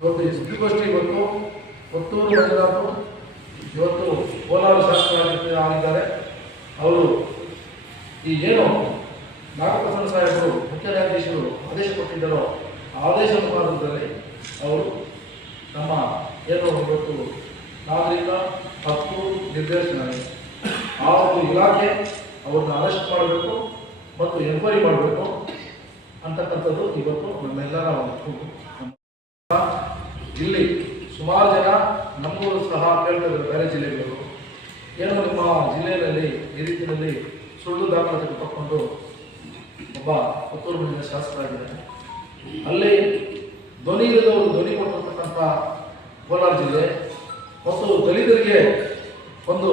ಇವತ್ತು ಈ ಸುದ್ದಿಗೋಷ್ಠಿ ಇವತ್ತು ಕೊತ್ತೂರು ಮಂಜುನಾಥ್ ಇವತ್ತು ಕೋಲಾರ ಶಾಸಕರಾಗಿದ್ದಾರೆ. ಅವರು ಈ ಏನು ನಾಗಪ್ರಸನ್ನ ಸಾಹೇಬರು ಮುಖ್ಯ ನ್ಯಾಯಾಧೀಶರು ಆದೇಶ ಕೊಟ್ಟಿದ್ದಾರೋ ಆ ಆದೇಶ ಅನುಪಾತದಲ್ಲಿ ಅವರು ನಮ್ಮ ಏನು ಇವತ್ತು ನಾಗರಿಕ ಹಕ್ಕು ನಿರ್ದೇಶನಾಲಯ ಆ ಒಂದು ಇಲಾಖೆ ಅವ್ರನ್ನ ಅರೆಸ್ಟ್ ಮಾಡಬೇಕು ಮತ್ತು ಎನ್ಕ್ವೈರಿ ಮಾಡಬೇಕು ಅಂತಕ್ಕಂಥದ್ದು ಇವತ್ತು ನಮ್ಮೆಲ್ಲರ ಒಂದು. ಇಲ್ಲಿ ಸುಮಾರು ಜನ ನಮಗೂ ಸಹ ಕೇಳ್ತಾರೆ ಬೇರೆ ಜಿಲ್ಲೆಗಳು, ಏನು ನಿಮ್ಮ ಜಿಲ್ಲೆಯಲ್ಲಿ ಈ ರೀತಿಯಲ್ಲಿ ಸುಳ್ಳು ದಾಖಲಾತಿ ತಗೊಂಡು ಒಬ್ಬ ಕೊತ್ತೂರು ಮಂಜುನಾಥ್ ಶಾಸಕರಾಗಿದ್ದಾರೆ. ಅಲ್ಲಿ ಧ್ವನಿ ಇಲ್ಲದವರು ಧ್ವನಿ ಕೊಟ್ಟಿರ್ತಕ್ಕಂಥ ಕೋಲಾರ ಜಿಲ್ಲೆ ಮತ್ತು ದಲಿತರಿಗೆ ಒಂದು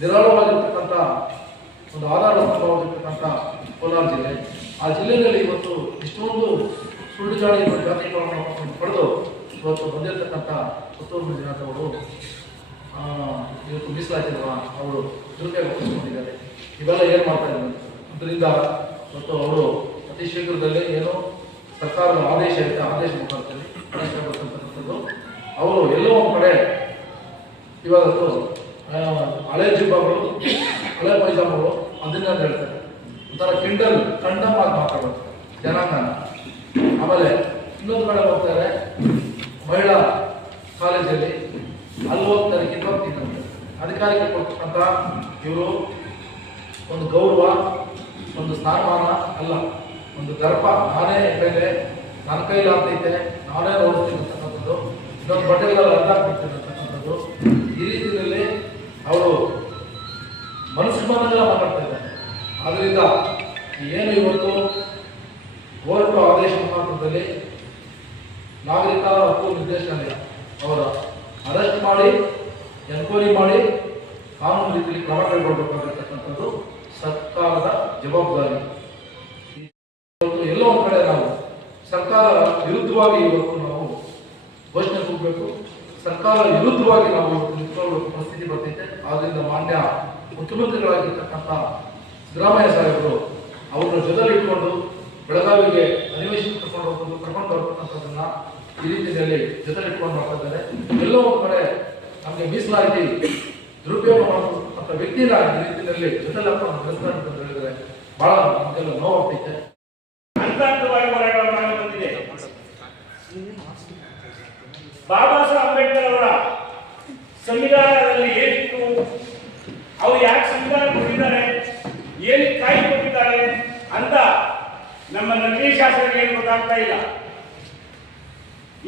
ನಿರಾಳವಾಗಿರ್ತಕ್ಕಂಥ ಒಂದು ಆಧಾರ ಸ್ತಂಭವಾಗಿರ್ತಕ್ಕಂಥ ಕೋಲಾರ ಜಿಲ್ಲೆ. ಆ ಜಿಲ್ಲೆಯಲ್ಲಿ ಇವತ್ತು ಇಷ್ಟೊಂದು ಸುಳ್ಳು ಜಾಡಿಯನ್ನು ಜಾತಿಗಳನ್ನು ಪಡೆದು ಇವತ್ತು ಬಂದಿರತಕ್ಕಂಥ ಕೊತ್ತೂರು ಮಂಜುನಾಥ್ ಅವರು ಇವತ್ತು ಮೀಸಲಾತಿರುವ ಅವರು ದುರುಪಯೋಗಪಡಿಸಿಕೊಂಡಿದ್ದಾರೆ. ಇವೆಲ್ಲ ಏನು ಮಾಡ್ತಾ ಇದ್ದಾರೆ ಅದರಿಂದ ಇವತ್ತು ಅವರು ಅತಿ ಶೀಘ್ರದಲ್ಲೇ ಏನು ಸರ್ಕಾರದ ಆದೇಶ ಇದೆ, ಆದೇಶ ಮುಖಾಂತರ ಬರ್ತಕ್ಕಂಥದ್ದು ಅವರು ಎಲ್ಲೋ ಒಂದು ಕಡೆ ಇವತ್ತು ಹಳೆ ಜಿಬ್ಬಗಳು ಹಳೆ ಪೈಜಾಮಗಳು ಅದನ್ನ ಹೇಳ್ತಾರೆ, ಒಂಥರ ಕಿಂಡಲ್ ಕಂಡಮ್ ಆಗಿ ಮಾತಾಡೋದು ಜನಾಂಗನ. ಆಮೇಲೆ ಇನ್ನೊಂದು ಕಡೆ ಹೋಗ್ತಾರೆ ಮಹಿಳಾ ಕಾಲೇಜಲ್ಲಿ, ಅಲ್ಲಿ ಹೋಗ್ತಾರೆ ಕಿತ್ತೋಗ್ತಿದ್ದಂತೆ ಅಧಿಕಾರಿಗೆ ಕೊಡ್ತಕ್ಕಂಥ ಇವರು ಒಂದು ಗೌರವ, ಒಂದು ಸ್ಥಾನಮಾನ ಅಲ್ಲ, ಒಂದು ದರ್ಪ. ನಾನೇ ಮೇಲೆ ನನ್ನ ಕೈಲಿ ಆಗ್ತೈತೆ, ನಾನೇ ನೋಡ್ತೀನಿ ಅಂತಕ್ಕಂಥದ್ದು, ಇನ್ನೊಂದು ಬಟ್ಟೆಗಳಲ್ಲಿ ಅರ್ಧ ಹಾಕ್ಬಿಡ್ತೀನಿ ಅಂತಕ್ಕಂಥದ್ದು. ಈ ರೀತಿಯಲ್ಲಿ ಅವರು ಮನಸ್ಸು ಬಂದಂಗೆಲ್ಲ ಮಾತಾಡ್ತಾ ಇದ್ದಾರೆ. ಆದ್ದರಿಂದ ಏನು ಇವತ್ತು ಕೋರ್ಟ್ ಆದೇಶ ಮುಖಾಂತರದಲ್ಲಿ ನಾಗರಿಕ ಹಕ್ಕು ನಿರ್ದೇಶನಾಲಯ ಅವರ ಅರೆಸ್ಟ್ ಮಾಡಿ ಎನ್ಕ್ವೈರಿ ಮಾಡಿ ಕಾನೂನು ರೀತಿಯಲ್ಲಿ ಕ್ರಮ ಕೈಗೊಳ್ಳಬೇಕಾಗಿರ್ತಕ್ಕಂಥದ್ದು ಸರ್ಕಾರದ ಜವಾಬ್ದಾರಿ. ಇವತ್ತು ಎಲ್ಲೋ ಒಂದು ಕಡೆ ನಾವು ಸರ್ಕಾರ ವಿರುದ್ಧವಾಗಿ ಇವತ್ತು ನಾವು ಘೋಷಣೆ ಕೂಗಬೇಕು, ಸರ್ಕಾರ ವಿರುದ್ಧವಾಗಿ ನಾವು ನಿಂತ್ಕೊಳ್ಳೋ ಪರಿಸ್ಥಿತಿ ಬರ್ತೈತೆ. ಆದ್ದರಿಂದ ಮಾನ್ಯ ಮುಖ್ಯಮಂತ್ರಿಗಳಾಗಿರ್ತಕ್ಕಂಥ ಸಿದ್ದರಾಮಯ್ಯ ಸಾಹೇಬರು ಅವ್ರನ್ನ ಜೊತೆಲಿ ಇಟ್ಕೊಂಡು ಬೆಳಗಾವಿಗೆ ಅಧಿವೇಶನ ಕರ್ಕೊಂಡು ಬರ್ತಕ್ಕಂಥದ್ದನ್ನ ಈ ರೀತಿಯಲ್ಲಿ ಜೊತೆಲಿ ಇಟ್ಕೊಂಡು ಮಾಡ್ತಾ ಇದ್ದಾರೆ. ಎಲ್ಲೋ ಒಂದು ಕಡೆ ನಮಗೆ ಮೀಸಲಾತಿ ದುರುಪಯೋಗ ಮಾಡತಕ್ಕಂಥ ವ್ಯಕ್ತಿನ ಈ ರೀತಿಯಲ್ಲಿ ಜೊತೆಲಿ ಹಾಕೊಂಡು ಬೆಳೆಸ್ತಾರೆ ಅಂತ ಹೇಳಿದರೆ ಬಹಳ ನಮಗೆಲ್ಲ ನೋವಾಗ್ತೈತೆ. ಹಂತವಾಗಿ ಹೋರಾಟ ಬಂದಿದೆ. ಬಾಬಾ ಸಾಹೇಬ್ ಅಂಬೇಡ್ಕರ್ ಅವರ ಸಂವಿಧಾನದಲ್ಲಿ ಏನಿತ್ತು, ಅವರು ಯಾಕೆ ಸಂವಿಧಾನ ಕೊಟ್ಟಿದ್ದಾರೆ, ಏನು ಕಾಯಿ ಕೊಟ್ಟಿದ್ದಾರೆ ಅಂತ ನಮ್ಮ ನಕಲಿ ಶಾಸಕರಿಗೆ ಏನು ಗೊತ್ತಾಗ್ತಾ ಇಲ್ಲ.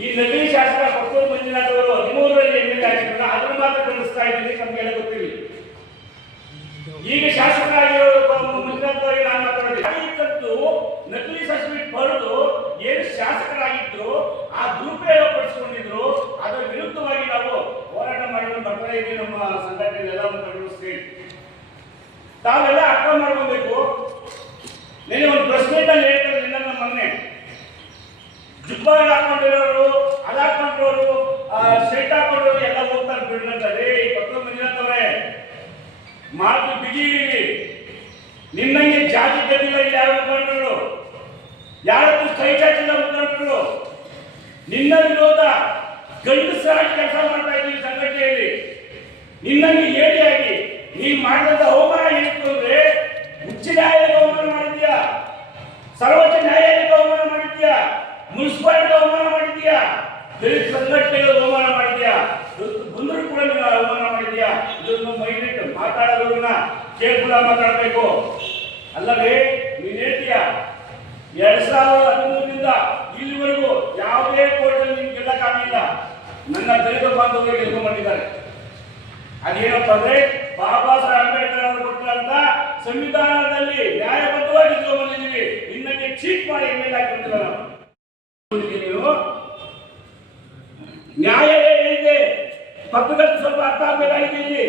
ಈ ನಕಲಿ ಶಾಸಕ ಕೊತ್ತೂರು ಮಂಜುನಾಥ್ ಅವರು 13ರಲ್ಲಿ MLA ಆಗಿದ್ರು, ಅದನ್ನು ಮಾತ್ರ ಕಳಿಸ್ತಾ ಇದ್ದೀನಿ, ನಮಗೆಲ್ಲ ಗೊತ್ತಿಲ್ಲ. ಈಗ ಶಾಸಕರಾಗಿರೋ ಮಂಜುನಾಥ್ ಅವರಿಗೆ ನಾನು ಮಾತಾಡೋದು ನಕಲಿ ಸರ್ಟಿಫಿಕೇಟ್ ಪಡೆದು ಏನು ಶಾಸಕರಾಗಿದ್ರು ಆ ದುರುಪಯೋಗ ಪಡಿಸಿಕೊಂಡಿದ್ರು, ಅದರ ವಿರುದ್ಧವಾಗಿ ನಾವು ಹೋರಾಟ ಮಾಡಿಕೊಂಡು ಬರ್ತಾ ಇದ್ದೀವಿ. ನಮ್ಮ ಸಂಘಟನೆ ಎಲ್ಲ ಮುಖಂಡರು ತಾವೆಲ್ಲ ಅರ್ಥ ಮಾಡ್ಕೊಬೇಕು. ನೆನೆ ಒಂದು ಪ್ರೆಸ್ ಮೀಟ್ ಅಲ್ಲಿ ಹೇಳ್ತಾರೆ, ನನ್ನ ಮೊನ್ನೆ ಜುಬ್ಬಾಗ ಹಾಕೊಂಡಿರೋರು, ಅದು ಹಾಕೊಂಡ್ರೋರು, ಶರ್ಟ್ ಹಾಕೊಂಡ್ರೋರು ಎಲ್ಲ ಹೋಗ್ತಾರೆ ಬಿಡ್ತಾರೆ. ಕೊತ್ತೂರು ಮಂಜುನಾಥ್ ಅವರೇ, ಮಾತು ಬಿಗಿರಿ. ನಿನ್ನಂಗೆ ಜಾತಿ ಗತಿಲ್ಲ ಇಲ್ಲಿ ಯಾರು ಮುಖಂಡರು, ಯಾರಕ್ಕೂ ಕೈ ಚಾಚಿಲ್ಲ ಮುಖಂಡರು. ನಿನ್ನ ವಿರೋಧ ಗಂಡಸರಾಗಿ ಕೆಲಸ ಮಾಡ್ತಾ ಇದ್ದೀವಿ ಸಂಘಟನೆಯಲ್ಲಿ. ನಿನ್ನಂಗೆ ಏರಿಯಾಗಿ ನೀನು ಮಾಡಿದಂತ ಅವಮಾನ ಏನಿತ್ತು ಅಂದ್ರೆ, ಉಚ್ಚ ನ್ಯಾಯಾಲಯಕ್ಕೆ ಅವಮಾನ ಮಾಡಿದ್ಯಾ, ಸರ್ವೋಚ್ಚ ನ್ಯಾಯಾಲಯಕ್ಕೆ ಅವಮಾನ ಮಾಡಿದ್ಯಾ, ಮುನ್ಸಿಪಾಲಿಟಿ ಅವಮಾನ ಮಾಡಿದ್ಯಾ, ದಲಿತ ಸಂಘಟನೆಗಳು ಅವಮಾನ ಮಾಡಿದ್ಯಾ, ಬಂದರೂ ಕೂಡ ನೀವು ಅವಮಾನ ಮಾಡಿದ್ಯಾ. ಇದನ್ನು ಮೈಲಿಟ್ಟು ಮಾತಾಡೋದನ್ನ ಕೇರ್ಫುಲ್ ಆಗಿ ಮಾತಾಡಬೇಕು. ಅಲ್ಲವೇ ನೀನು ಹೇಳ್ತೀಯಾ 2013ರಿಂದ ಇಲ್ಲಿವರೆಗೂ ಯಾವುದೇ ಕೋರ್ಟಲ್ಲಿ ನಿಮ್ಗೆ ಗೆಲ್ಲಕ್ಕಾಗಲಿಲ್ಲ. ನನ್ನ ದಲಿತ ಬಾಂಧವರಿಗೆ ಗೆಲ್ಕೊಂಡಿದ್ದಾರೆ. ಅದೇನಪ್ಪ ಅಂದ್ರೆ, ಬಾಬಾ ಸಾಹೇಬ್ ಅಂಬೇಡ್ಕರ್ ಅವರು ಕೊಟ್ಟಂತ ಸಂವಿಧಾನದಲ್ಲಿ ನ್ಯಾಯಬದ್ಧವಾಗಿ ಬಂದಿದ್ದೀವಿ. ನಿನ್ನಕ್ಕೆ ಚೀಟ್ ಮಾಡಿ MLA ಆಗಿಬಿಟ್ಟಿಲ್ಲ. ನೀವು ನ್ಯಾಯಾಲಯ ಏನಿದೆ ಪಕ್ಕದಲ್ಲಿ ಸ್ವಲ್ಪ ಅರ್ಥ ಆಗಬೇಕಾಗಿದೆ. ಇಲ್ಲಿ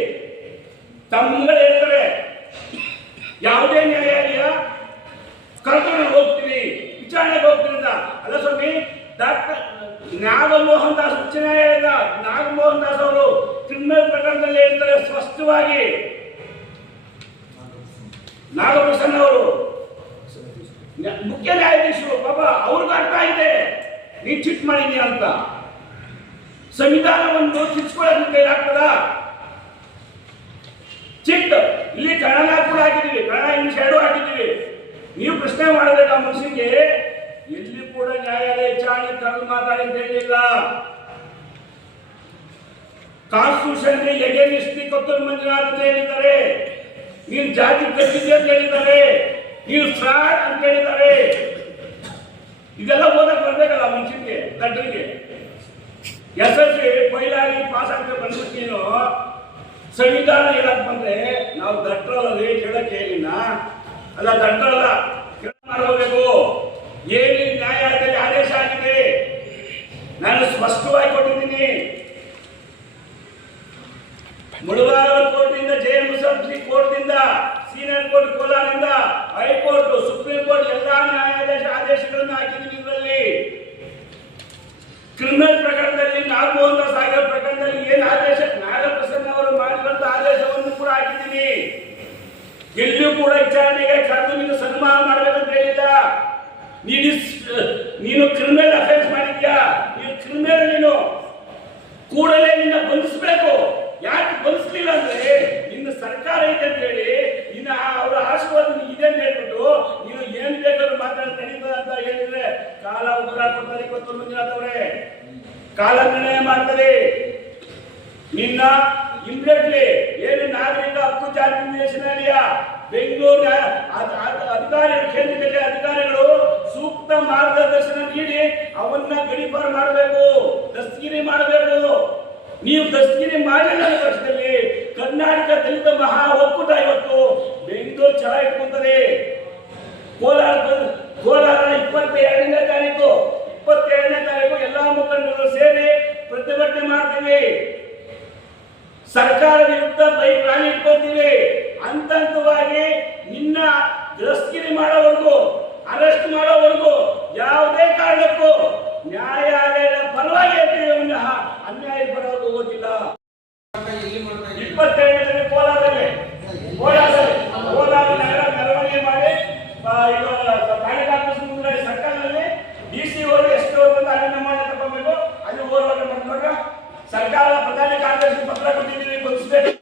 ತಮ್ಮಗಳು ಹೇಳ್ತಾರೆ, ಯಾವುದೇ ನ್ಯಾಯಾಲಯ ಕರ್ಕೊಂಡು ಹೋಗ್ತೀನಿ, ವಿಚಾರಣೆಗೆ ಹೋಗ್ತೀನಿ ಅಂತ. ಅಲ್ಲ ಸ್ವಾಮಿ, ಡಾಕ್ಟರ್ ನಾಗಮೋಹನ್ ದಾಸ್, ಉಚ್ಚ ನ್ಯಾಯಾಲಯದ ನಾಗಮೋಹನ್ ದಾಸ್ ಅವರು ಕ್ರಿಮಿನಲ್ ಪ್ರಕರಣದಲ್ಲಿ ಹೇಳ್ತಾರೆ ಸ್ಪಷ್ಟವಾಗಿ. ನಾಗಪ್ರಸನ್ನ ಅವರು ಮುಖ್ಯ ನ್ಯಾಯಾಧೀಶರು, ಪಾಪ ಅವ್ರಿಗೆ ಅರ್ಥ ಇದೆ ನೀನು ಚಿಟ್ ಮಾಡಿದ್ಯಾ ಅಂತ. ಸಂವಿಧಾನವನ್ನು ತಿರ್ಸ್ಕೊಳ್ಳೋದಕ್ಕೆ ಕೈಲಾಗ್ತದ? ಚಿಟ್ ಇಲ್ಲಿ ಕನ್ನಡ ಕೂಡ ಹಾಕಿದ್ದೀವಿ, ಕನ್ನಡ ಇಂಗ್ಲಿಷ್ ಎರಡು ಹಾಕಿದ್ದೀವಿ. ನೀವು ಪ್ರಶ್ನೆ ಮಾಡಬೇಕು ಆ ಮನುಷ್ಯನಿಗೆ. ಎಲ್ಲಿ ಕೂಡ ನ್ಯಾಯಾಲಯ ವಿಚಾರಣೆ ಕರೆದು ಮಾತಾಡಿ ಅಂತ ಹೇಳಿಲ್ಲ. ಕಾನ್ಸ್ಟಿಟ್ಯೂಷನ್ ಎಗೇನಿಸ್ಟ್ ಕೊತ್ತೂರು ಮಂಜುನಾಥ್ ಅಂತ ಹೇಳಿದ್ದಾರೆ, ನೀನು ಜಾತಿ ಕಟ್ಟಿದ್ದೆ ಅಂತ ಹೇಳಿದ್ದಾರೆ, ನೀವು ಫ್ರಾಡ್ ಅಂತ ಹೇಳಿದ್ದಾರೆ. ಇದೆಲ್ಲ ಓದಕ್ ಬರ್ಬೇಕಲ್ಲ ಮನುಷ್ಯನಿಗೆ, ದಡ್ಡರಿಗೆ. SSLC ಪೈಲಾಗಿ ಪಾಸ್ ಆಗ್ತಾ ಬಂದ್ಬಿಟ್ಟು ನೀನು ಸಂವಿಧಾನ ಹೇಳಕ್ ಬಂದ್ರೆ ನಾವು ದಡ್ಡರಲ್ಲ ಕೇಳಕ್ ಹೇಳಿನ ಅಲ್ಲ, ದಡ್ಡರಲ್ಲ ಮಾಡಬೇಕು. ಏನಿ ನ್ಯಾಯಾಲಯದಲ್ಲಿ ಆದೇಶ ಆಗಿದೆ, ನಾನು ಸ್ಪಷ್ಟವಾಗಿ ಕೊಟ್ಟಿದ್ದೀನಿ. ಮುಳಬಾಗ ಕೋರ್ಟಿಂದ, JMSFC ಕೋರ್ಟಿಂದ, ಸೀನಿಯರ್ ಕೋರ್ಟ್ ಕೋಲಾರಿಂದ, ಹೈಕೋರ್ಟ್, ಸುಪ್ರೀಂ ಕೋರ್ಟ್ ಎಲ್ಲಾ ನ್ಯಾಯಾಲಯ ಆದೇಶಗಳನ್ನು ಹಾಕಿದ್ದೀನಿ. ಇದರಲ್ಲಿ ಕ್ರಿಮಿನಲ್ ಪ್ರಕರಣದಲ್ಲಿ ನಾಗಮೋಹನ್ ಸಾಗರ್ ಪ್ರಕರಣದಲ್ಲಿ ಏನು ಆದೇಶ, ನಾಗಪ್ರಸನ್ನ ಅವರು ಮಾಡಿರುವಂತ ಆದೇಶವನ್ನು ಕೂಡ ಹಾಕಿದ್ದೀನಿ. ಎಲ್ಲಿಯೂ ಕೂಡ ವಿಚಾರಣೆಗೆ ಕರೆದು ನೀನು ಸನ್ಮಾನ ಮಾಡಬೇಕಂತ ಹೇಳಿಲ್ಲ. ನೀನು ಕ್ರಿಮಿನಲ್ ಅಫೆನ್ಸ್ ಮಾಡಿದ್ಯಾ, ನೀನು ಕ್ರಿಮಿನಲ್, ನೀನು ಕೂಡಲೇ ನಿನ್ನ ಬಂಧಿಸಬೇಕು. ಯಾಕೆ ಬಂಧಿಸಲಿಲ್ಲ ಅಂದ್ರೆ ನಿನ್ನ ಸರ್ಕಾರ ಐತೆ ಅಂತ ಹೇಳಿ, ಇನ್ನು ಅವರ ಆಶೀರ್ವಾದ ಇದೆ ಅಂತ ಹೇಳ್ಬಿಟ್ಟು ನೀನು ಏನ್ ಬೇಕಾದ್ರೂ ಮಾತಾಡ್ತಾನೆ ಅಂತ ಹೇಳಿದ್ರೆ ಕಾಲ ಉತ್ತರ ಕೊಡ್ತಾರೆ. ಕೊತ್ತೂರು ಮಂಜುನಾಥ್ ಅವರೇ, ಕಾಲ ನಿರ್ಣಯ ಮಾಡ್ತಾರೆ. ನಿನ್ನ ಇಮಿಡಿಯೇಟ್ಲಿ ಏನು ನಾಗರಿಕ ಹಕ್ಕು ಜಾತಿ ನಿರ್ದೇಶನಾಲಯ ಬೆಂಗಳೂರು ಅಧಿಕಾರಿಗಳು, ಕೇಂದ್ರೀಯ ಅಧಿಕಾರಿಗಳು ಸೂಕ್ತ ಮಾರ್ಗದರ್ಶನ ನೀಡಿ ಅವನ್ನ ಗಡೀಪಾರು ಮಾಡಬೇಕು, ದಸ್ತಗಿರಿ ಮಾಡಬೇಕು. ನೀವು ದಸ್ತಗಿರಿ ಮಾಡಿಲ್ಲ ಪಕ್ಷದಲ್ಲಿ ಕರ್ನಾಟಕ ದಲಿತ ಮಹಾ ಒಕ್ಕೂಟ ಇವತ್ತು ಬೆಂಗಳೂರು ಛಲ ಇಟ್ಕೊಂತಾರೆ. ಕೋಲಾರ 22ನೇ ತಾರೀಕು ಎಲ್ಲಾ ಮುಖಂಡರು ಸೇರಿ ಪ್ರತಿಭಟನೆ ಮಾಡ್ತೀವಿ. ಸರ್ಕಾರ ವಿರುದ್ಧ ಬೈಕ್ ರ್ಯಾಲಿ ಇಟ್ಕೊಳ್ತೀವಿ. ಹಂತವಾಗಿ